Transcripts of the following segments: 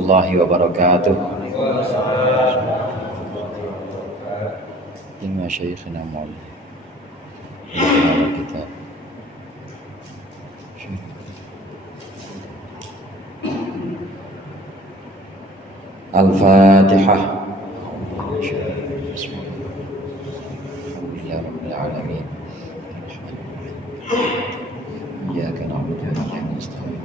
warahmatullahi wabarakatuh. Ima Syekhina Maulana kita Al-Fatihah. Alhamdulillah Rabbil Alamin. Iyyaka na'budu wa iyyaka nasta'in.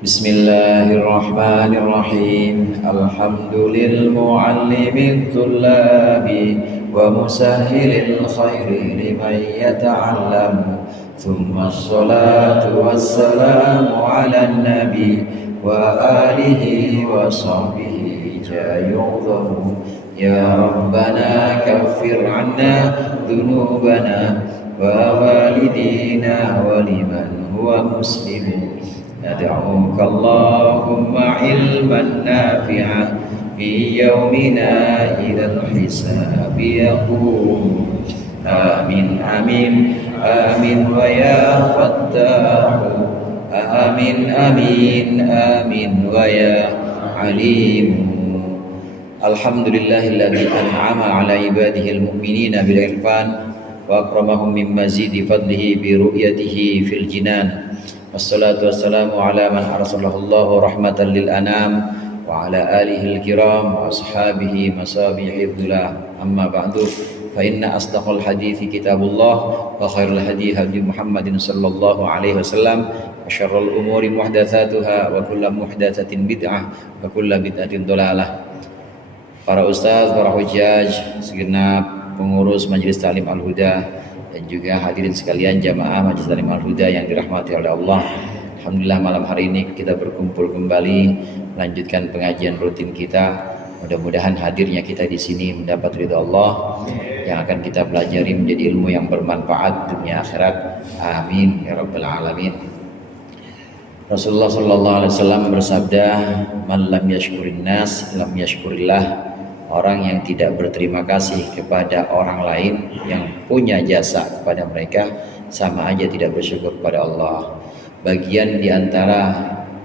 Bismillahirrahmanirrahim. Alhamdulillahil tullabi wa musahhilil khairi liman yata'allam. Thumma assalatu wassalamu ala nabi wa alihi wa sahbihi jayudhamu. Ya Rabbana kaffir anna dhunubana wa walidina wa liman huwa muslimun. Nad'uka Allahumma ilman nafi'a fi yawmina idhal hisabi yaqum. Amin amin amin wa ya fattahu. Amin amin amin wa ya alim. Alhamdulillahilladzi an'ama ala ibadihil mu'minina bil irfan wa akramahum min mazidi fadlihi bi ru'yatihi fil jinan. Wassalatu wassalamu ala man arsalahullahu rahmatan lil anam wa ala alihi al-kiram wa ashabihi masabihi abdullah. Amma ba'du, fa inna asdaqal hadithi kitabullah wa khairul hadi hadi Muhammadin sallallahu alaihi wasallam wa syarrul umuri muhdatsatuha wa kullu muhdatsatin bid'ah wa kullu bid'atin dhalalah. Para ustaz, para hujjaj, segenap pengurus Majelis Ta'lim Al-Huda dan juga hadirin sekalian jamaah Majelis Ta'lim Al-Huda yang dirahmati oleh Allah. Alhamdulillah malam hari ini kita berkumpul kembali melanjutkan pengajian rutin kita. Mudah-mudahan hadirnya kita di sini mendapat ridha Allah. Yang akan kita pelajari menjadi ilmu yang bermanfaat dunia akhirat. Amin ya rabbal alamin. Rasulullah sallallahu alaihi wasallam bersabda, "Man lam yashkurin nas lam yashkurillah." Orang yang tidak berterima kasih kepada orang lain yang punya jasa kepada mereka, sama aja tidak bersyukur kepada Allah. Bagian diantara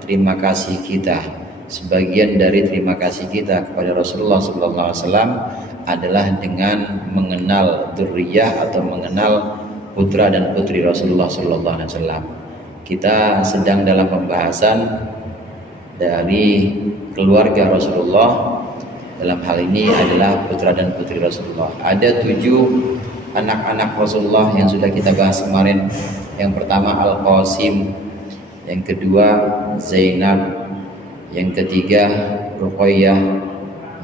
terima kasih kita, sebagian dari terima kasih kita kepada Rasulullah SAW adalah dengan mengenal dzurriyyah atau mengenal putra dan putri Rasulullah SAW. Kita sedang dalam pembahasan dari keluarga Rasulullah. Dalam hal ini adalah putra dan putri Rasulullah. Ada 7 anak-anak Rasulullah yang sudah kita bahas kemarin. Yang pertama Al-Qasim, yang kedua Zainab, yang ketiga Ruqayyah,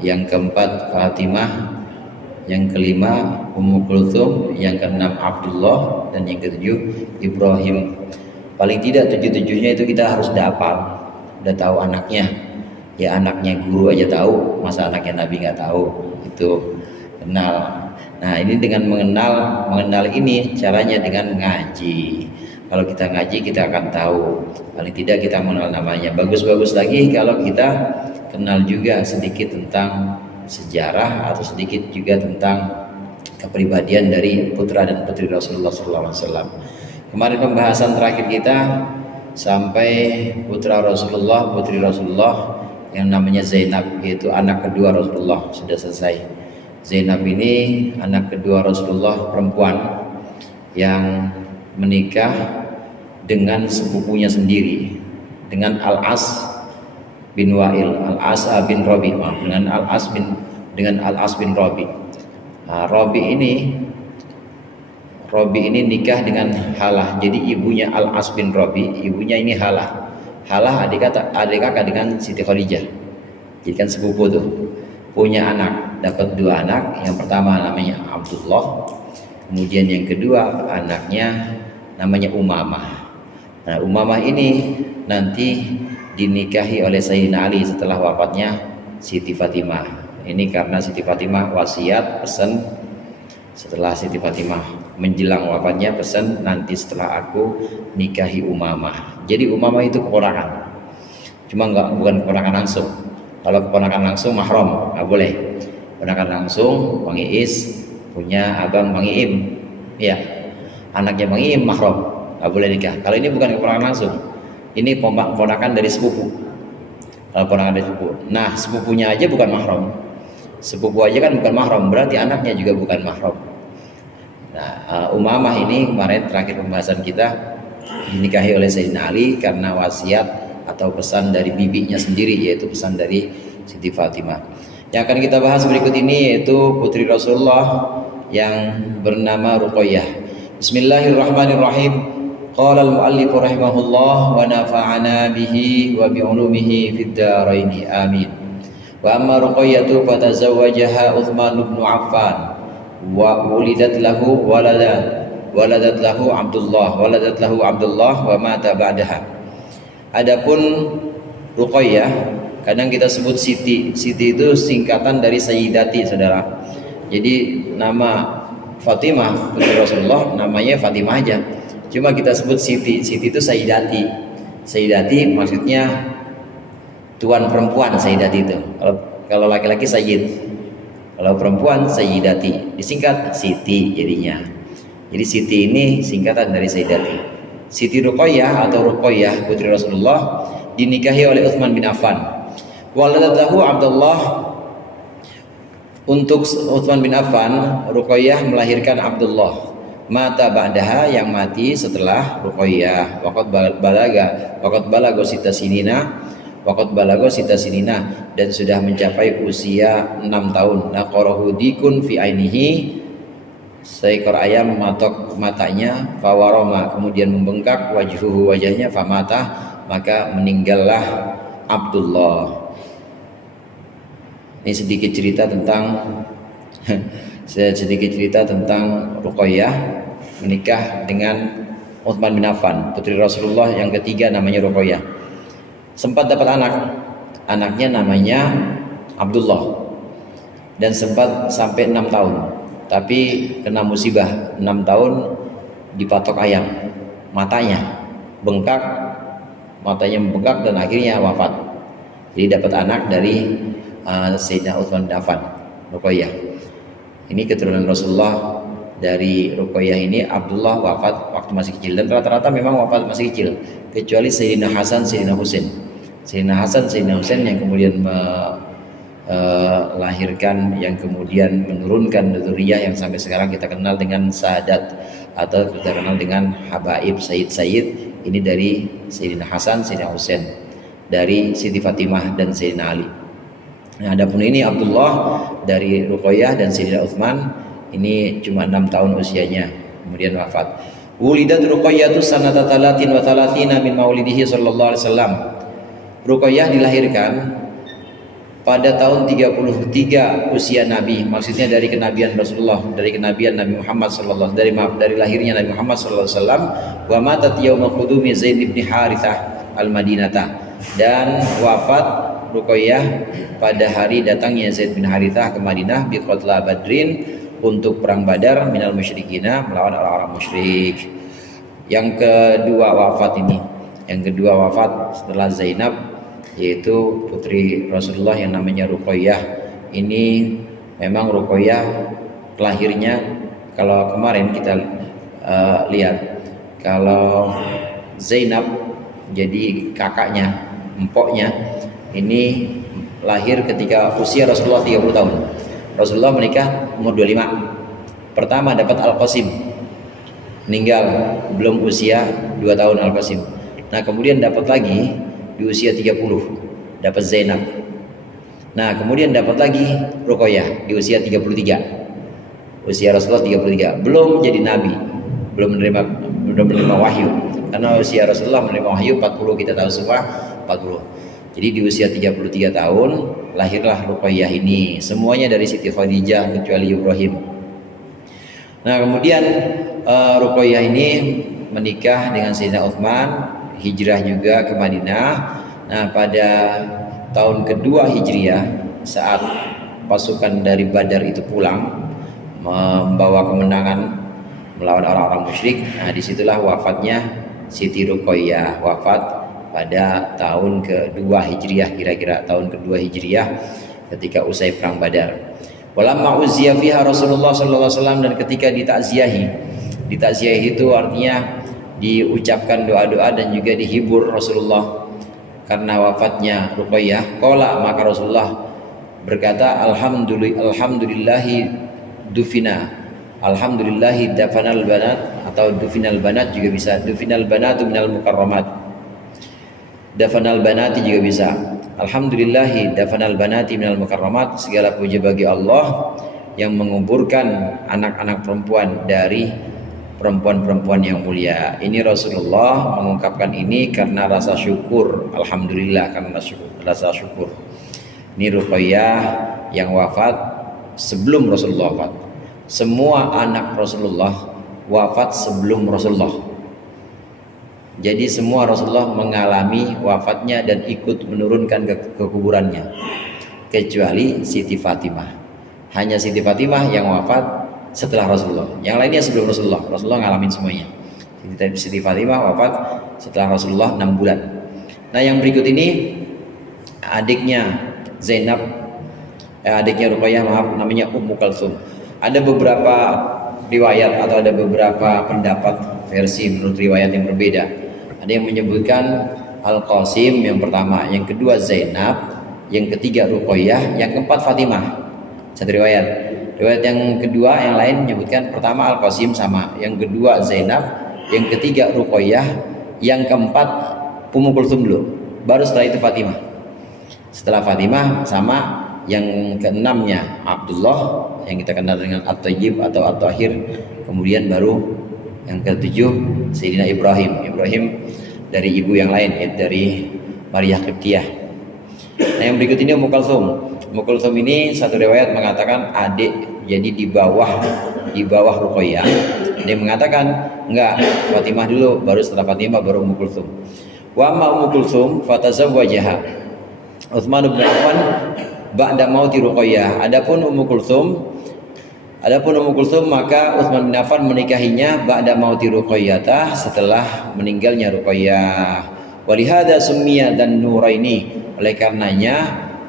yang keempat Fatimah, yang kelima Ummu Kulthum, yang keenam Abdullah, dan yang ketujuh Ibrahim. Paling tidak 7-7-nya itu kita harus hafal, udah tahu anaknya. Ya anaknya guru aja tahu, masa anaknya Nabi nggak tahu? Itu kenal. Nah ini dengan mengenal ini caranya dengan ngaji. Kalau kita ngaji kita akan tahu, paling tidak kita mengenal namanya. Bagus-bagus lagi kalau kita kenal juga sedikit tentang sejarah atau sedikit juga tentang kepribadian dari putra dan putri Rasulullah SAW. Kemarin pembahasan terakhir kita sampai putra Rasulullah, putri Rasulullah yang namanya Zainab, yaitu anak kedua Rasulullah, sudah selesai. Zainab ini anak kedua Rasulullah, perempuan yang menikah dengan sepupunya sendiri, dengan Al-As bin Wa'il, Al-As bin Rabi, dengan Al-As bin Rabi. Nah, Rabi ini nikah dengan Halah. Jadi ibunya Al-As bin Rabi, ibunya ini Halah. Halah adik kakak dengan Siti Khadijah. Jadi kan sepupu tuh. Punya anak, dapat 2 anak. Yang pertama namanya Abdullah. Kemudian yang kedua anaknya namanya Umamah. Nah, Umamah ini nanti dinikahi oleh Sayyidina Ali setelah wafatnya Siti Fatimah. Ini karena Siti Fatimah wasiat pesan, setelah Siti Fatimah menjelang wafatnya pesan, nanti setelah aku nikahi Umamah. Jadi Umamah itu keponakan, cuma bukan keponakan langsung. Kalau keponakan langsung mahram nggak boleh. Keponakan langsung Bang Iis punya abang Bang Iim, ya. anaknya Bang Im mahram, nggak boleh nikah. Kalau ini bukan keponakan langsung, ini ponakan dari sepupu. Kalau ponakan dari sepupu, nah sepupunya aja bukan mahram, sepupu aja kan bukan mahram, berarti anaknya juga bukan mahram. Nah, Umamah ini kemarin terakhir pembahasan kita dinikahi oleh Sayyidina Ali karena wasiat atau pesan dari bibinya sendiri, yaitu pesan dari Siti Fatimah. Yang akan kita bahas berikut ini yaitu putri Rasulullah yang bernama Ruqayyah. Bismillahirrahmanirrahim. Qala al-muallif rahimahullah wa nafa'ana bihi wa bi'ulumihi fid dharain. Amin. Wa amma Ruqayyatu fatazawwajaha Utsman bin Affan wa ulidat lahu waladat lahu Abdullah wa mata ba'daha. Adapun Ruqayyah kadang kita sebut Siti. Siti itu singkatan dari Sayyidati, saudara. Jadi nama Fatimah putri Rasulullah namanya Fatimah aja, cuma kita sebut Siti. Siti itu Sayyidati. Sayyidati maksudnya tuan perempuan. Sayyidati itu kalau laki-laki Sayyid, kalau perempuan Sayyidati, disingkat Siti jadinya. Jadi Siti ini singkatan dari Sayyidati. Siti Ruqayyah atau Ruqayyah putri Rasulullah dinikahi oleh Utsman bin Affan. Waladatlahu Abdullah. Untuk Utsman bin Affan, Ruqayyah melahirkan Abdullah. Mata ba'daha, yang mati setelah Ruqayyah. Waqad balago sita sinina, dan sudah mencapai usia 6 tahun. Naqarahu dikun fi ainihi, seekor ayam mematok matanya. Fawaroma, kemudian membengkak. Wajhuhu, wajahnya. Famata, maka meninggallah Abdullah. Ini sedikit cerita tentang Ruqayyah menikah dengan Utsman bin Affan, putri Rasulullah yang ketiga, namanya Ruqayyah. Sempat dapat anaknya namanya Abdullah, dan sempat sampai 6 tahun, tapi kena musibah. 6 tahun dipatok ayam, matanya membengkak dan akhirnya wafat. Jadi dapat anak dari Sayyidina Utsman bin Affan, Ruqayyah. Ini keturunan Rasulullah. Dari Ruqayyah ini Abdullah wafat waktu masih kecil, dan rata-rata memang wafat masih kecil, kecuali Sayyidina Hasan, Sayyidina Husain. Sayyidina Hasan, Sayyidina Husain yang kemudian melahirkan, yang kemudian menurunkan dzurriyyah yang sampai sekarang kita kenal dengan Sadat atau kita kenal dengan Habaib, Sayyid. Ini dari Sayyidina Hasan, Sayyidina Husain, dari Siti Fatimah dan Sayyidina Ali. Nah, adapun ini Abdullah dari Ruqayyah dan Sayyidina Utsman, ini cuma 6 tahun usianya, kemudian wafat. Wulidat Ruqayyah sanata 33 min maulidihi sallallahu alaihi wasallam. Ruqayyah dilahirkan pada tahun 33 usia Nabi, maksudnya dari kenabian Rasulullah, dari kenabian Nabi Muhammad sallallahu dari lahirnya Nabi Muhammad sallallahu alaihi wasallam. Wa matat yauma qudumi Zaid bin Harithah al-Madinata, dan wafat Ruqayyah pada hari datangnya Zaid bin Harithah ke Madinah bi qatla Badrin, untuk perang Badar, minal musyrikina, melawan orang-orang musyrik. Yang kedua wafat setelah Zainab, yaitu putri Rasulullah yang namanya Ruqayyah. Ini memang Ruqayyah lahirnya, kalau kemarin kita lihat, kalau Zainab jadi kakaknya, empoknya, ini lahir ketika usia Rasulullah 30 tahun. Rasulullah menikah umur 25. Pertama dapat Al-Qasim, meninggal belum usia 2 tahun Al-Qasim. Nah, kemudian dapat lagi di usia 30, dapat Zainab. Nah, kemudian dapat lagi Ruqayyah di usia 33. Usia Rasulullah 33, belum jadi nabi, belum menerima wahyu. Karena usia Rasulullah menerima wahyu 40, kita tahu semua 40. Jadi di usia 33 tahun lahirlah Ruqayyah ini. Semuanya dari Siti Khadijah kecuali Ibrahim. Nah, kemudian Ruqayyah ini menikah dengan Sayyidina Utsman, hijrah juga ke Madinah. Nah, pada tahun kedua Hijriah, saat pasukan dari Badar itu pulang membawa kemenangan melawan orang-orang musyrik, nah disitulah wafatnya Siti Ruqayyah, wafat pada tahun kedua Hijriah, kira-kira tahun kedua Hijriah, ketika usai perang Badar. Walamma uzziya fiha Rasulullah sallallahu alaihi wasallam, dan ketika ditakziahi Di itu artinya diucapkan doa-doa dan juga dihibur Rasulullah karena wafatnya Ruqayyah. Qala, maka Rasulullah berkata, alhamdulillahi dufina, alhamdulillahi dafanal banat, atau dufinal banat juga bisa, dufinal banatu minal mukarramat, dafanal banati juga bisa. Alhamdulillahi dafanal banati minal mukarramat, segala puji bagi Allah yang menguburkan anak-anak perempuan dari perempuan-perempuan yang mulia. Ini Rasulullah mengungkapkan ini karena rasa syukur. Alhamdulillah, karena rasa syukur. Ini Ruqayyah yang wafat sebelum Rasulullah wafat. Semua anak Rasulullah wafat sebelum Rasulullah. Jadi semua Rasulullah mengalami wafatnya dan ikut menurunkan ke kuburannya, kecuali Siti Fatimah. Hanya Siti Fatimah yang wafat setelah Rasulullah. Yang lainnya sebelum Rasulullah. Rasulullah ngalamin semuanya. Siti Fatimah wafat setelah Rasulullah 6 bulan. Nah, yang berikut ini adiknya Zainab, adiknya Ruqayyah, namanya Ummu Kalsum. Ada beberapa riwayat atau ada beberapa pendapat versi menurut riwayat yang berbeda. Ada yang menyebutkan Al-Qasim yang pertama, yang kedua Zainab, yang ketiga Ruqayyah, yang keempat Fatimah. Satu riwayat. Riwayat yang kedua yang lain menyebutkan pertama Al-Qasim sama, yang kedua Zainab, yang ketiga Ruqayyah, yang keempat Ummu Kulthum dulu, baru setelah itu Fatimah. Setelah Fatimah sama, yang keenamnya Abdullah yang kita kenal dengan At-Tayyib atau At-Tahir, kemudian baru yang ketujuh Sayyidina Ibrahim dari ibu yang lain, yaitu dari Maria Qibtiyah. Nah, yang berikut ini Ummu Kulthum. Ummu Kulthum ini satu riwayat mengatakan adik, jadi di bawah Ruqayyah. Dia mengatakan enggak, Fatimah dulu, baru setelah Fatimah baru Ummu Kulthum. Wa ma Ummu Kulthum fatazawwajaha Utsman bin Affan ba'da mauti Ruqayyah. Adapun Ummu Kulthum maka Utsman bin Affan menikahinya ba'da mauti Ruqayyah, setelah meninggalnya Ruqayyah. Walihada summiya dan Nuraini, oleh karenanya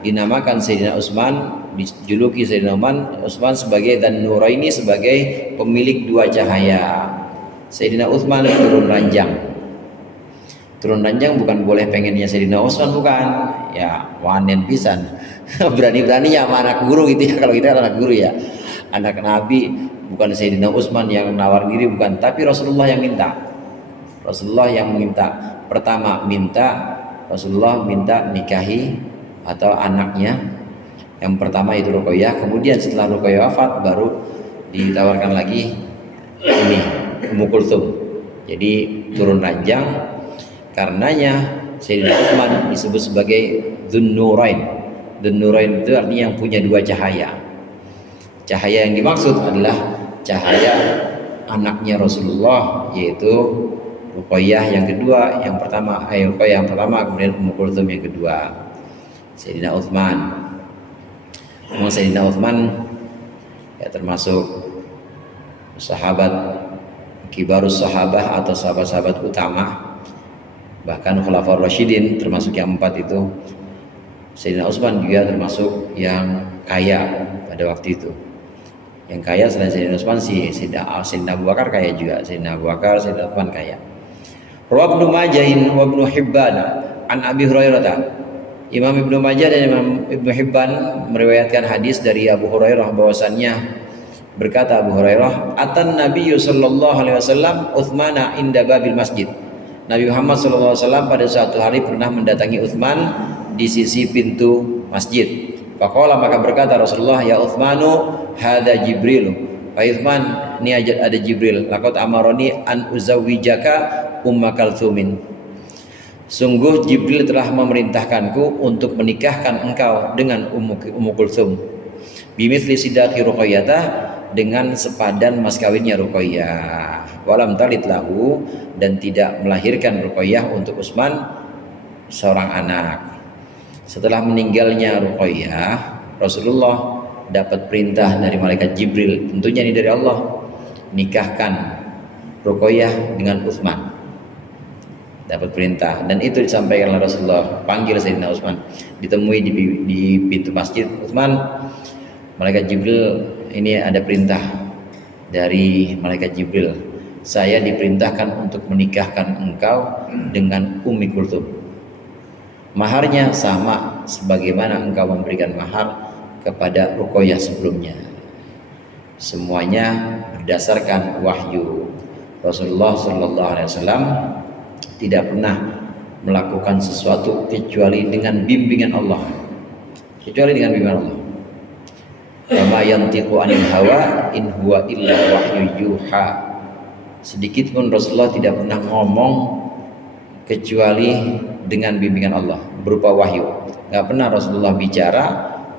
dinamakan Sayyidina Utsman, dijuluki Sayyidina Utsman sebagai dan Nuraini, sebagai pemilik dua cahaya. Sayyidina Utsman turun ranjang bukan boleh pengennya Sayyidina Utsman, bukan ya, wanen pisan berani-beraninya sama anak guru gitu ya. Kalau kita anak guru ya, anak Nabi, bukan Sayyidina Utsman yang nawar diri, bukan, tapi Rasulullah yang minta. Pertama Rasulullah minta nikahi atau anaknya yang pertama itu Ruqayyah, kemudian setelah Ruqayyah wafat baru ditawarkan lagi ini Ummu Kulthum. Jadi turun ranjang, karenanya Sayyidina Utsman disebut sebagai Dzun Nurain. Dzun Nurain itu artinya yang punya dua cahaya. Cahaya yang dimaksud adalah cahaya anaknya Rasulullah, yaitu Ruqayyah yang kedua, yang pertama Ruqayyah yang pertama, kemudian Ummu Kulthum yang kedua. Sayyidina Utsman ya termasuk sahabat kibarus sahabah atau sahabat-sahabat utama, bahkan Khulafaur Rasyidin termasuk yang 4 itu. Sayyidina Utsman juga termasuk yang kaya pada waktu itu. Yang kaya selain Sayyidina Utsman Sayyidina Abu Bakar kaya juga. Sayyidina Abu Bakar, Sayyidina Utsman kaya. Rawa Ibnu Majah wa Ibnu Hibban an Abi Hurairah. Imam Ibnu Majah dan Imam Ibnu Hibban meriwayatkan hadis dari Abu Hurairah bahwasannya berkata Abu Hurairah, "Atan Nabiyyu sallallahu alaihi wasallam Utsmana inda babil masjid." Nabi Muhammad sallallahu alaihi wasallam pada suatu hari pernah mendatangi Utsman di sisi pintu masjid. Faqala, maka berkata Rasulullah, "Ya Utsmanu, hadza Jibril." Wahai Utsman, ini ada Jibril. Laqad amaroni an uzawwijaka Umma Kalthumin. Sungguh Jibril telah memerintahkanku untuk menikahkan engkau dengan Ummu Kulthum. Bimithli sidaqi Ruqayyah, dengan sepadan mas kawinnya Ruqayyah. Walam talid lahu, dan tidak melahirkan Ruqayyah untuk Utsman seorang anak. Setelah meninggalnya Ruqayyah, Rasulullah dapat perintah dari malaikat Jibril, tentunya ini dari Allah, nikahkan Ruqayyah dengan Utsman. Dapat perintah, dan itu disampaikan oleh Rasulullah. Panggil Sayyidina Utsman, ditemui di pintu masjid. Utsman, malaikat Jibril, ini ada perintah dari malaikat Jibril, saya diperintahkan untuk menikahkan engkau dengan Ummi Kulthum. Maharnya sama sebagaimana engkau memberikan mahar kepada Ruqayyah sebelumnya. Semuanya berdasarkan wahyu. Rasulullah Sallallahu Alaihi Wasallam tidak pernah melakukan sesuatu kecuali dengan bimbingan Allah. Kecuali dengan bimbingan Allah. Wa yantiqu 'anil hawa in huwa illa wahyu yuha. Sedikit pun Rasulullah tidak pernah ngomong kecuali dengan bimbingan Allah berupa wahyu. Enggak pernah Rasulullah bicara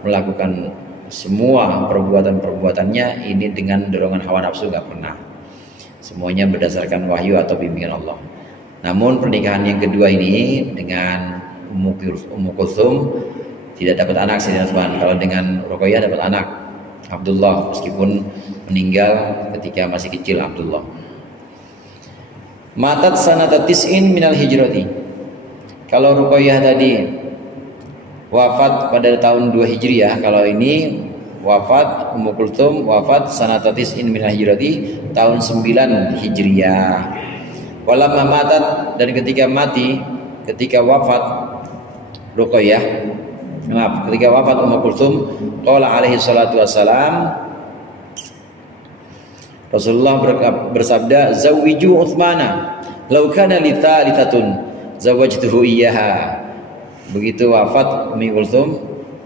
melakukan semua perbuatan-perbuatannya ini dengan dorongan hawa nafsu, enggak pernah. Semuanya berdasarkan wahyu atau bimbingan Allah. Namun pernikahan yang kedua ini dengan Ummu Kulthum tidak dapat anak Sayyidina Utsman. Kalau dengan Ruqayyah dapat anak Abdullah, meskipun meninggal ketika masih kecil Abdullah. Matat sanata tis'in minal hijrati. Kalau Ruqayyah tadi wafat pada tahun 2 Hijriah, kalau ini wafat Ummu Kulthum wafat sanata tis'in minal hijrati tahun 9 Hijriah. Walamma matat, dan ketika mati, ketika wafat Ruqayyah, ketika wafat Ummu Kulthum, qala alaihi salatu wassalam, Rasulullah bersabda, zawwiju Utsmana law kana li thalithatun zawajtuhu iyyaha. Begitu wafat Ummi Kulthum,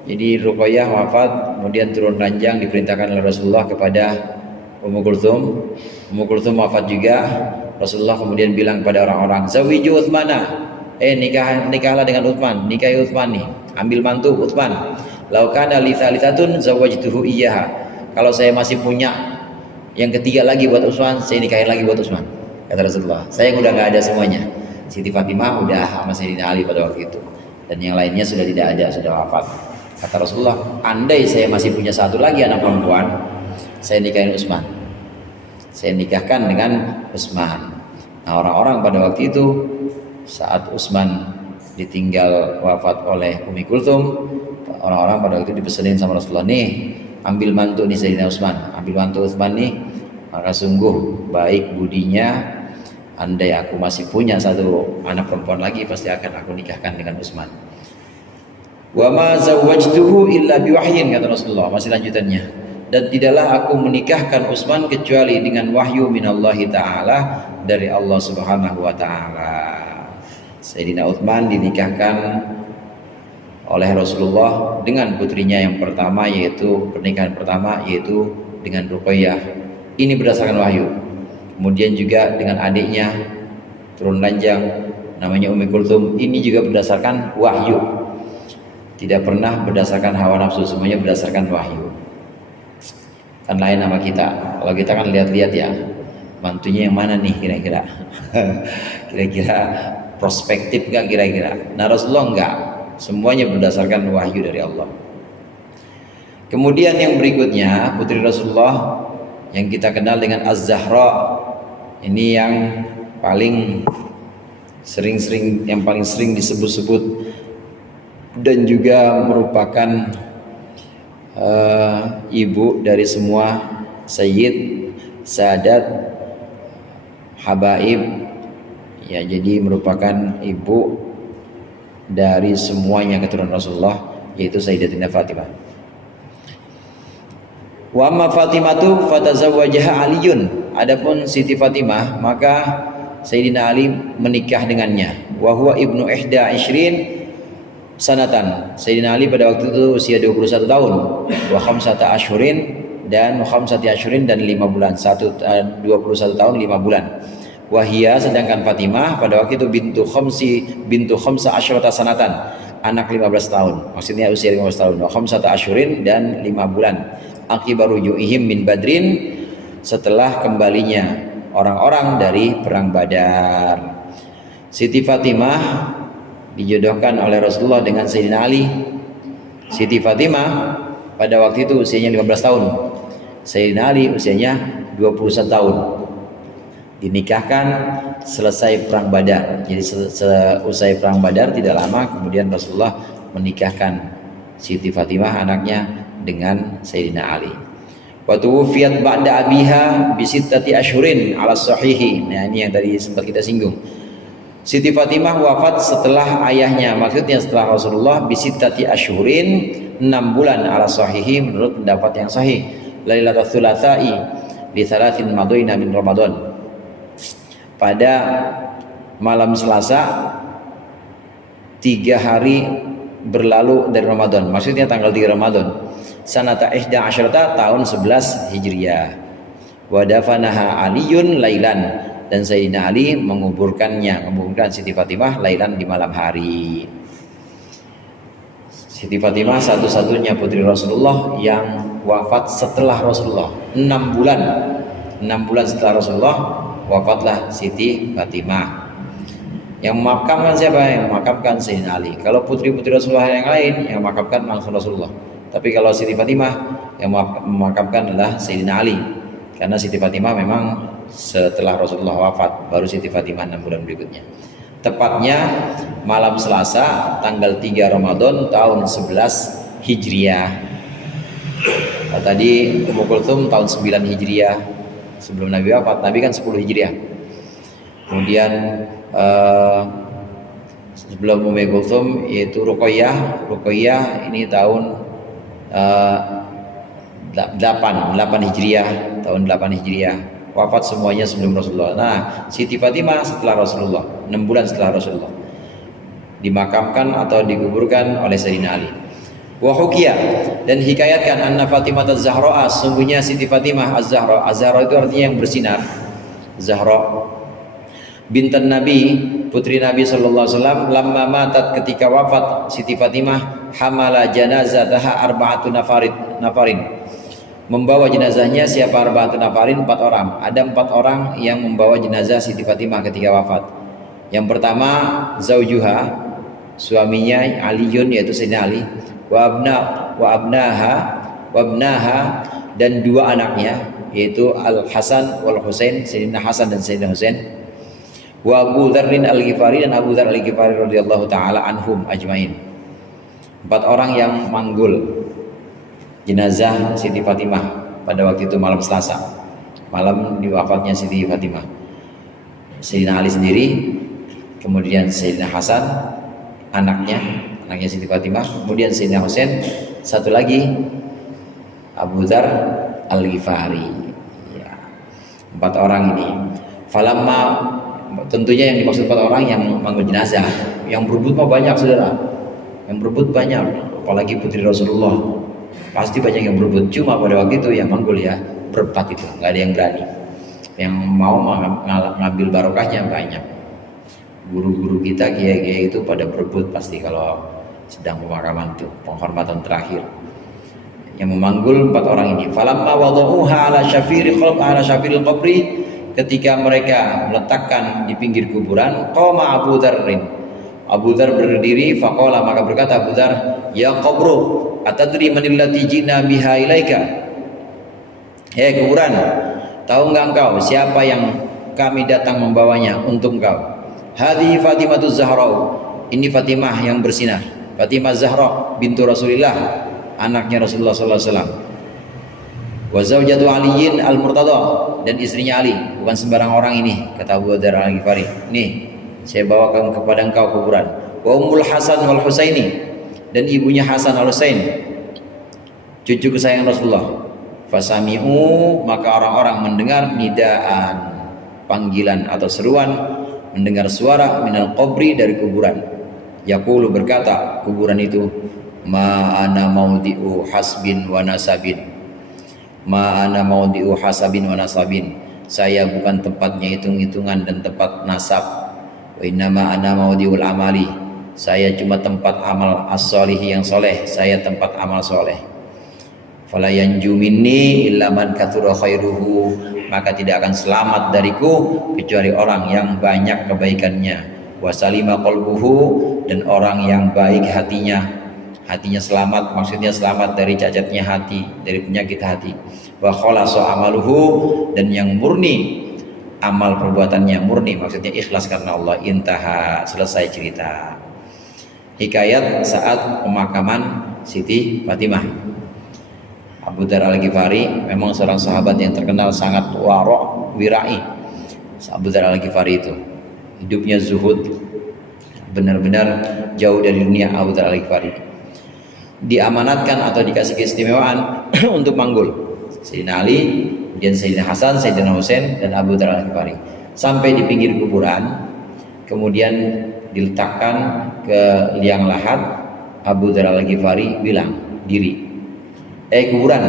jadi Ruqayyah wafat, kemudian turun ranjang diperintahkan oleh Rasulullah kepada Ummu Kulthum. Ummu Kulthum wafat juga. Rasulullah kemudian bilang kepada orang-orang, zawwiju Utsmana, nikahlah dengan Utsman, nikahi Utsman nih, ambil mantu Utsman. Law kana li thalithatun zawajtuhu iyyaha. Kalau saya masih punya yang ketiga lagi buat Utsman, saya nikahin lagi buat Utsman, kata Rasulullah. Saya udah nggak ada semuanya. Siti Fatimah udah sama Sayyidina Ali pada waktu itu, dan yang lainnya sudah tidak ada, sudah wafat. Kata Rasulullah, andai saya masih punya satu lagi anak perempuan, saya nikahin Utsman, saya nikahkan dengan Utsman. Nah, orang-orang pada waktu itu saat Utsman ditinggal wafat oleh Ummi Kulthum, orang-orang pada waktu itu dipesenin sama Rasulullah, nih ambil mantu nih Sayyidina Utsman, ambil mantu Utsman nih, maka sungguh baik budinya, andai aku masih punya satu anak perempuan lagi, pasti akan aku nikahkan dengan Utsman. Wa ma zawwajtuhu illa biwahyin, kata Rasulullah, masih lanjutannya, dan tidaklah aku menikahkan Utsman kecuali dengan wahyu minallahi ta'ala, dari Allah Subhanahu wa ta'ala. Sayyidina Utsman dinikahkan oleh Rasulullah dengan putrinya yang pertama, yaitu pernikahan pertama, yaitu dengan Ruqayyah. Ini berdasarkan wahyu. Kemudian juga dengan adiknya turun ranjang namanya Ummi Kulthum, ini juga berdasarkan wahyu. Tidak pernah berdasarkan hawa nafsu, semuanya berdasarkan wahyu. Kan lain sama kita. Kalau kita kan lihat-lihat ya, mantunya yang mana nih kira-kira. Kira-kira prospektif gak kira-kira. Nah, Rasulullah enggak. Semuanya berdasarkan wahyu dari Allah. Kemudian yang berikutnya, putri Rasulullah yang kita kenal dengan Az-Zahra. Ini yang paling sering disebut-sebut dan juga merupakan ibu dari semua sayyid, sadat, habaib. Ya, jadi merupakan ibu dari semuanya keturunan Rasulullah, yaitu Sayyidatina Fatimah. Wa amma Fatimatu fatazawwajaha Aliyun. Adapun Siti Fatimah, maka Sayyidina Ali menikah dengannya. Wa huwa ibnu ihda ishrin sanatan. Sayyidina Ali pada waktu itu usia 21 tahun. Wa khamsata asyhurin dan 5 bulan. 21 tahun 5 bulan. Wahia, sedangkan Fatimah pada waktu itu bintu khamsa asyrata sanatan, anak 15 tahun, maksudnya usia 15 tahun. Wa khamsata asyhurin dan 5 bulan. Akibaru yu'ihim min Badrin, setelah kembalinya orang-orang dari perang Badar. Siti Fatimah dijodohkan oleh Rasulullah dengan Sayyidina Ali. Siti Fatimah pada waktu itu usianya 15 tahun. Sayyidina Ali usianya 21 tahun. Dinikahkan selesai perang Badar. Jadi selesai perang Badar tidak lama kemudian Rasulullah menikahkan Siti Fatimah anaknya dengan Sayyidina Ali. Wa tuwfiyat ba'da abiha bi sittati asyhurin 'ala sahihi. Nah, ini yang tadi sempat kita singgung. Siti Fatimah wafat setelah ayahnya, maksudnya setelah Rasulullah, bi sittati asyhurin, 6 bulan 'ala sahihi menurut pendapat yang sahih. Lailatul Tsulatsa'i li 3 madina min Ramadan. Pada malam Selasa 3 hari berlalu dari Ramadan, maksudnya tanggal 3 Ramadan. Sanata ihda asyarata, tahun 11 Hijriah. Wa dafanaha Aliyun lailan, dan Sayyidina Ali menguburkan Siti Fatimah lailan di malam hari. Siti Fatimah satu-satunya putri Rasulullah yang wafat setelah Rasulullah. 6 bulan setelah Rasulullah wafatlah Siti Fatimah. Yang memakamkan siapa? Yang memakamkan Sayyidina Ali. Kalau putri-putri Rasulullah yang lain yang memakamkan langsung Rasulullah. Tapi kalau Siti Fatimah yang memakamkan adalah Sayyidina Ali. Karena Siti Fatimah memang setelah Rasulullah wafat, baru Siti Fatimah 6 bulan berikutnya. Tepatnya malam Selasa tanggal 3 Ramadan tahun 11 Hijriah. Nah, tadi Ummu Kulthum tahun 9 Hijriah sebelum Nabi wafat. Nabi kan 10 Hijriah. Kemudian sebelum Ummu Kulthum yaitu Ruqayyah ini tahun 8 Hijriah, tahun 8 Hijriah. Wafat semuanya sebelum Rasulullah. Nah, Siti Fatimah setelah Rasulullah, 6 bulan setelah Rasulullah, dimakamkan atau dikuburkan oleh Sayyidina Ali. Wa hukiya, dan hikayatkan anna Fatimah az-Zahra, sungguhnya Siti Fatimah az-Zahra. Az-Zahra itu artinya yang bersinar. Zahra bintan Nabi, putri Nabi sallallahu alaihi wasallam, lamma matat, ketika wafat Siti Fatimah, hamala janazataha arba'atu nafarin. Membawa jenazahnya siapa? Arba'atu nafarin, 4 orang. Ada 4 orang yang membawa jenazah Siti Fatimah ketika wafat. Yang pertama zaujuha, suaminya Aliyun, yaitu Sayyidina Ali, wa abnaha, dan 2 anaknya, yaitu Al Hasan wal Husain, Sayyidina Hasan dan Sayyidina Husain. Wa Abu Dzarrin Al-Ghifari, dan Abu Dzar Al-Ghifari radhiyallahu taala anhum ajmain. 4 orang yang manggul jenazah Siti Fatimah pada waktu itu malam Selasa, malam wafatnya Siti Fatimah. Sayyidina Ali sendiri, kemudian Sayyidina Hasan anaknya Siti Fatimah, kemudian Sayyidina Husain, satu lagi Abu Dzar Al-Ghifari. Ya, 4 orang ini. Falamma, tentunya yang dimaksud 4 orang yang manggul jenazah. Yang berebut mah banyak, saudara. Yang berebut banyak, apalagi putri Rasulullah. Pasti banyak yang berebut. Cuma pada waktu itu yang manggul ya berempat itu, nggak ada yang berani. Yang mau ngambil barokahnya banyak. Guru-guru kita, kiai-kiai itu pada berebut pasti kalau sedang pemakaman itu, penghormatan terakhir. Yang memanggul 4 orang ini. Falamma wada'uha ala syafiril qabri, ketika mereka meletakkan di pinggir kuburan, qama Abu Dzarrin. Abu Dzar berdiri, faqala, maka berkata Abu Dzar, ya qabru, atadri manillati jina biha ilaika. Hei kuburan, tahu enggak engkau siapa yang kami datang membawanya untuk engkau? Hadhi Fatimatu Zahra, ini Fatimah yang bersinar. Fatimah Zahra bintu Rasulillah, anaknya Rasulullah sallallahu alaihi wasallam. Wa zaujatu Aliyin al-Murtada, dan istrinya Ali, bukan sembarang orang ini, kata Abu Dzar Al-Ghifari. Nih, saya bawakan kepada engkau kuburan. Wa Ummul Hasan wal Husaini, dan ibunya Hasan al-Husain, cucu kesayangan Rasulullah. Fasami'u, maka orang-orang mendengar nidaan, panggilan atau seruan, mendengar suara minal qabri, dari kuburan. Yaqulu, berkata kuburan itu, ma ana maudi'u hasbin wa nasabin. Ma ana maudi'u hasabin wa nasabin. Saya bukan tempatnya hitung-hitungan dan tempat nasab. Wa innama ana maudi'ul amali. Saya cuma tempat amal as-solihi yang soleh. Saya tempat amal soleh. Fala yanju minni illa man katsura khairuhu, maka tidak akan selamat dariku kecuali orang yang banyak kebaikannya. Wa salima qalbuhu, dan orang yang baik hatinya. Hatinya selamat, maksudnya selamat dari cacatnya hati, dari penyakit hati. Wa khalasa amaluhu, dan yang murni amal perbuatannya, murni maksudnya ikhlas karena Allah. Intaha, selesai cerita. Hikayat saat pemakaman Siti Fatimah. Abu Dzar Al-Ghifari memang seorang sahabat yang terkenal sangat wara' wirai. Abu Dzar Al-Ghifari itu hidupnya zuhud, benar-benar jauh dari dunia. Abu Dzar Al-Ghifari diamanatkan atau dikasih keistimewaan untuk manggul Sayyidina Ali, kemudian Sayyidina Hasan, Sayyidina Husain, dan Abu Dzar Al-Ghifari sampai di pinggir kuburan, kemudian diletakkan ke liang lahat. Abu Dzar Al-Ghifari bilang, diri, kuburan,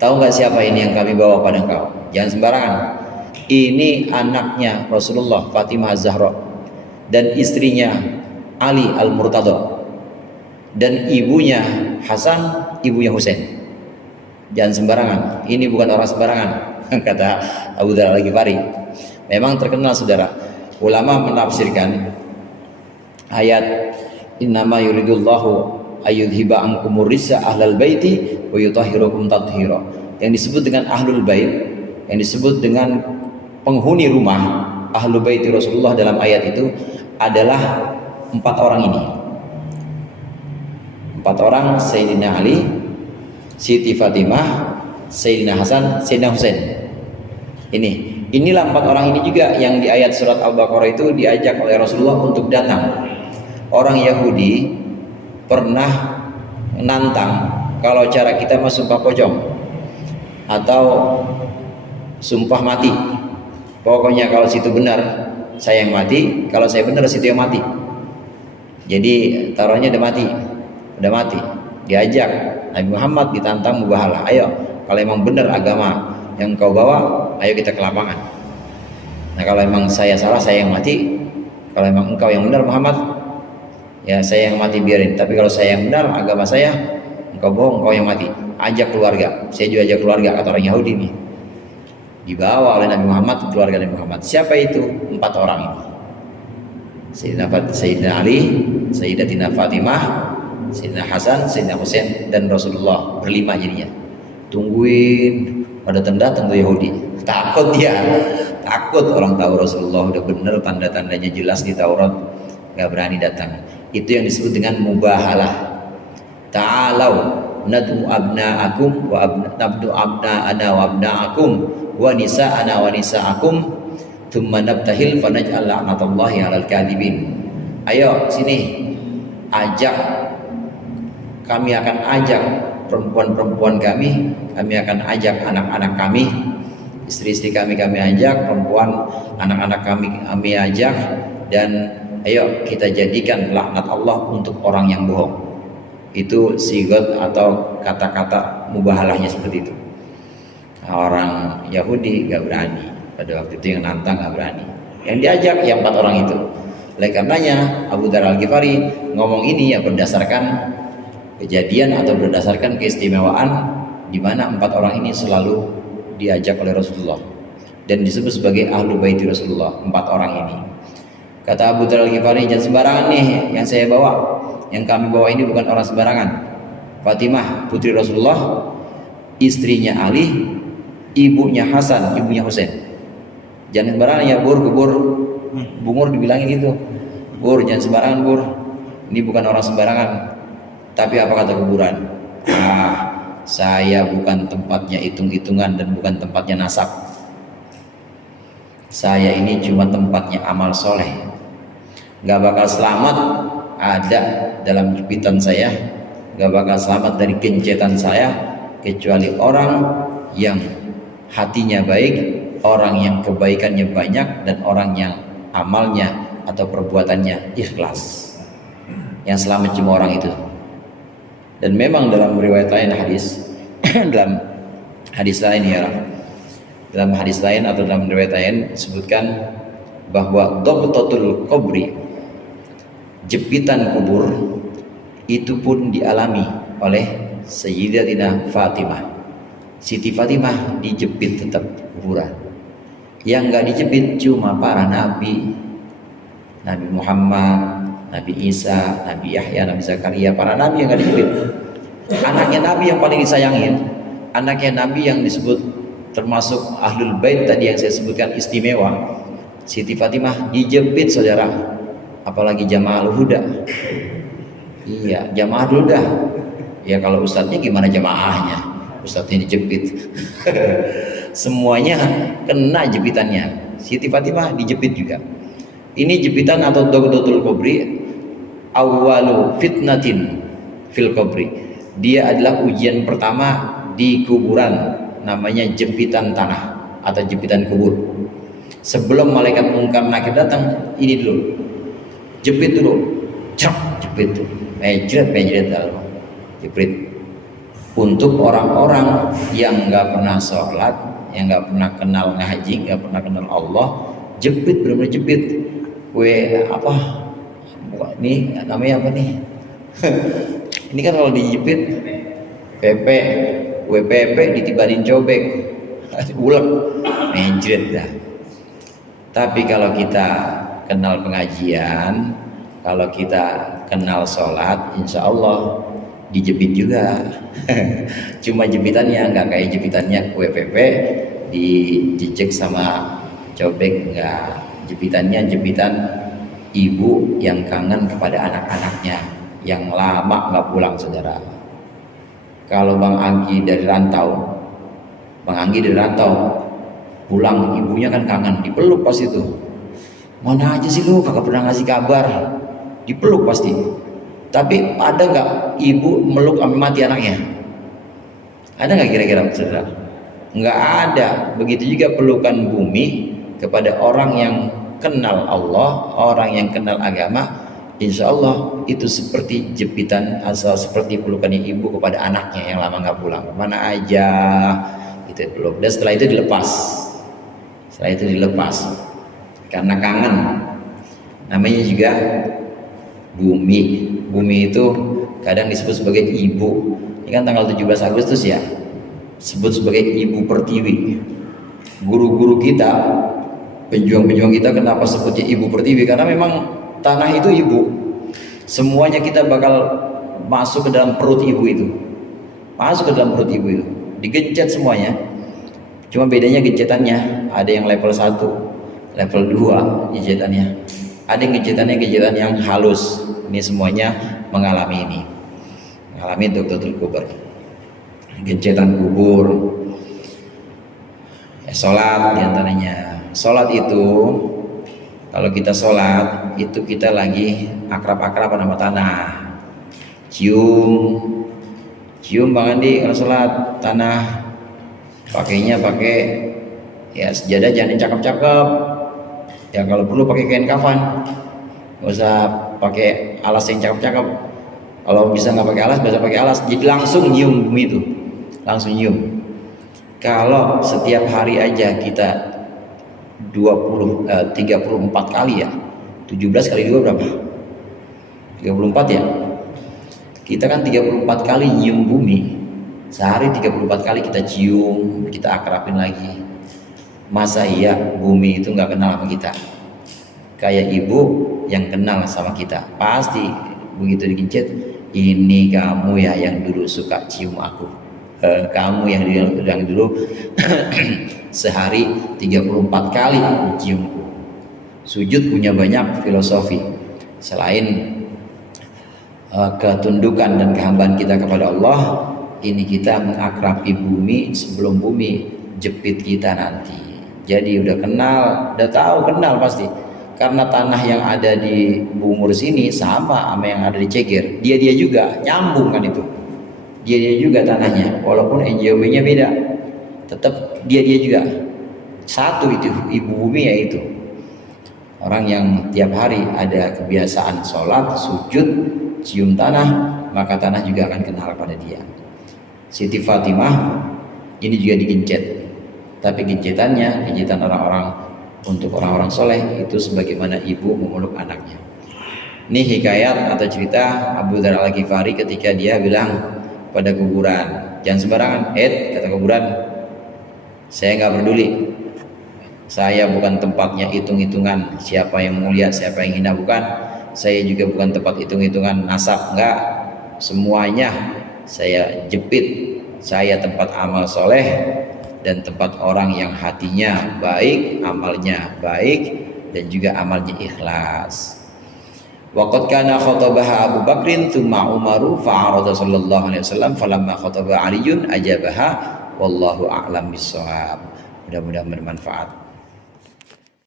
tahu nggak siapa ini yang kami bawa pada engkau? Jangan sembarangan. Ini anaknya Rasulullah, Fatimah Az-Zahra, dan istrinya Ali Al-Murtada, dan ibunya Hasan, ibunya Husain. Jangan sembarangan, ini bukan orang sembarangan, kata Abu Dzar Al-Ghifari. Memang terkenal, saudara. Ulama menafsirkan ayat innama yuridullahu ayyudhiba ankumur rizza ahlal baiti wa yutahhirukum tathira. Yang disebut dengan ahlul bait, yang disebut dengan penghuni rumah ahlul bait Rasulullah dalam ayat itu adalah 4 orang ini. 4 orang, Sayyidina Ali, Siti Fatimah, Sayyidina Hasan, Sayyidina Husain. Inilah 4 orang ini juga yang di ayat surat Al-Baqarah itu diajak oleh Rasulullah untuk datang. Orang Yahudi pernah menantang, kalau cara kita mah sumpah pocong atau sumpah mati. Pokoknya kalau situ benar saya yang mati, kalau saya benar situ yang mati. Jadi taruhnya udah mati. Diajak Nabi Muhammad ditantang mubahalah. Ayo, kalau emang benar agama yang kau bawa, ayo kita ke lapangan. Nah, kalau emang saya salah, saya yang mati. Kalau emang engkau yang benar Muhammad, ya saya yang mati biarin. Tapi kalau saya yang benar agama saya, engkau bohong, engkau yang mati. Ajak keluarga. Saya juga ajak keluarga, kata orang Yahudi nih. Dibawa oleh Nabi Muhammad, keluarga Nabi Muhammad. Siapa itu? 4 orang ini. Sayyidina Ali, Sayyidatina Fatimah, Sayyidina Hasan, Sayyidina Husain, dan Rasulullah. Berlima jadinya. Tungguin, pada datang tuh Yahudi. Takut dia, takut orang tahu Rasulullah udah bener, tanda-tandanya jelas di Taurat, gak berani datang. Itu yang disebut dengan mubahalah. Ta'alau nad'u abna'akum wa nabdu abna'ana wa abna'akum wa nisa'ana wa nisa'akum thumma nabtahil fanaj'al la'natallahi 'alal kadhibin. Ayo sini, kami akan ajak perempuan-perempuan kami akan ajak anak-anak kami, istri-istri kami ajak, perempuan anak-anak kami ajak, dan ayo kita jadikan laknat Allah untuk orang yang bohong. Itu sigot atau kata-kata mubahalahnya seperti itu. Orang Yahudi gak berani pada waktu itu, yang nantang gak berani, yang diajak yang 4 orang itu. Oleh karenanya Abu Dzar Al-Ghifari ngomong ini ya berdasarkan kejadian atau berdasarkan keistimewaan di mana 4 orang ini selalu diajak oleh Rasulullah dan disebut sebagai ahlu baiti Rasulullah. 4 orang ini, kata Abu Dzar Al-Ghifari, jangan sembarangan nih yang saya bawa. Yang kami bawa ini bukan orang sembarangan. Fatimah putri Rasulullah, istrinya Ali, ibunya Hasan, ibunya Husain. Jangan sembarangan ya bungur dibilangin gitu. Bur, jangan sembarangan bur, ini bukan orang sembarangan. Tapi apa kata kuburan? Saya bukan tempatnya hitung-hitungan dan bukan tempatnya nasab. Saya ini cuma tempatnya amal soleh. Gak bakal selamat ada dalam jepitan saya, gak bakal selamat dari gencetan saya, kecuali orang yang hatinya baik, orang yang kebaikannya banyak, dan orang yang amalnya atau perbuatannya ikhlas. Yang selamat cuma orang itu. Dan memang dalam riwayat lain hadis dalam hadis lain atau dalam riwayat lain disebutkan bahwa dhabtatul qabri, jepitan kubur, itu pun dialami oleh Sayyidatina Fatimah. Siti Fatimah dijepit tetap kuburan. Yang enggak dijepit cuma para nabi, Nabi Muhammad, Nabi Isa, Nabi Yahya, Nabi Zakaria. Para nabi yang enggak dijepit. Anaknya nabi yang paling disayangin, anaknya nabi yang disebut termasuk ahlul bait tadi yang saya sebutkan istimewa, Siti Fatimah dijepit, saudara. Apalagi Jamaah Al-Huda. Iya, Jamaah Al-Huda Ya kalau ustadznya gimana jamaahnya? Ustadznya dijepit. Semuanya kena jepitannya. Siti Fatimah dijepit juga. Ini jepitan atau Doqdotul Kubri, awalu fitnatin fil kubri. Dia adalah ujian pertama di kuburan, namanya jepitan tanah atau jepitan kubur. Sebelum malaikat mungkar nakir datang, ini dulu jepit dulu, cak jepit, mejret jepit. Untuk orang-orang yang nggak pernah sholat, yang nggak pernah kenal ngaji, nggak pernah kenal Allah, jepit, benar-benar jepit. Ini namanya apa nih? Ini kan kalau dijepit PP, WPP ditibarin cobek, ulek, menjret dah. Tapi kalau kita kenal pengajian, kalau kita kenal sholat, insya Allah dijepit juga. Cuma jepitannya nggak kayak jepitannya WPP dijejek sama cobek, enggak. Jepitannya jepitan ibu yang kangen kepada anak-anaknya yang lama nggak pulang, saudara. Kalau Bang Anggi dari rantau pulang, ibunya kan kangen, dipeluk pas itu. Mana aja sih lu, kagak pernah ngasih kabar, dipeluk pasti. Tapi ada nggak ibu meluk sampai mati anaknya? Ada nggak kira-kira, saudara? Nggak ada. Begitu juga pelukan bumi kepada orang yang kenal Allah, orang yang kenal agama, insya Allah itu seperti jepitan asal, seperti pelukan ibu kepada anaknya yang lama nggak pulang. Mana aja itu peluk. Dan setelah itu dilepas karena kangen. Namanya juga bumi itu kadang disebut sebagai ibu. Ini kan tanggal 17 Agustus ya, disebut sebagai ibu pertiwi. Guru-guru kita, pejuang-pejuang kita, kenapa sebutnya ibu pertiwi? Karena memang tanah itu ibu. Semuanya kita bakal masuk ke dalam perut ibu itu, digencet semuanya. Cuma bedanya gencetannya, ada yang level 1, level 2 gencetannya, ada yang gencetan yang halus. Ini semuanya mengalami Doqdotul Kubur, gencetan kubur. Sholat diantaranya. Sholat itu, kalau kita sholat itu kita lagi akrab-akrab sama tanah. Cium Bang Andi kalau sholat tanah, pakainya pakai ya sejadah, jangan yang cakep-cakep. Ya kalau perlu pakai kain kafan, nggak usah pakai alas yang cakep-cakep. Kalau bisa nggak pakai alas, bisa pakai alas. Jadi langsung nyium bumi itu, langsung nyium. Kalau setiap hari aja kita 34 kali ya, 17 kali 2 berapa? 34 ya. Kita kan 34 kali nyium bumi, sehari 34 kali kita cium, kita akrabin lagi. Masa iya bumi itu nggak kenal sama kita? Kayak ibu yang kenal sama kita, pasti begitu digincit, ini kamu ya yang dulu suka cium aku, kamu yang dulu sehari 34 kali ciumku. Sujud punya banyak filosofi. Selain ketundukan dan kehambaan kita kepada Allah, ini kita mengakrabi bumi sebelum bumi jepit kita nanti. Jadi udah kenal pasti. Karena tanah yang ada di Bungur sini sama yang ada di Ceger. Dia juga nyambung kan itu. Dia juga tanahnya, walaupun NJOB-nya beda, tetap dia juga satu itu, ibu bumi yaitu. Orang yang tiap hari ada kebiasaan sholat, sujud, cium tanah, maka tanah juga akan kenal pada dia. Siti Fatimah ini juga digencet, tapi gencetan orang-orang untuk orang-orang soleh itu sebagaimana ibu memeluk anaknya. Ini hikayat atau cerita Abu Dzar Al-Ghifari ketika dia bilang pada kuburan, jangan sembarangan, kata kuburan, saya nggak peduli, saya bukan tempatnya hitung-hitungan siapa yang mulia, siapa yang hina, bukan. Saya juga bukan tempat hitung-hitungan nasab, enggak. Semuanya saya jepit. Saya tempat amal soleh dan tempat orang yang hatinya baik, amalnya baik, dan juga amalnya ikhlas. Waqad kana khatabaha Abu Bakrin tsumma Umaru fa'arada sallallahu alaihi wasallam falamma khataba Aliyun ajabaha wallahu a'lam bissawab. Mudah-mudahan bermanfaat.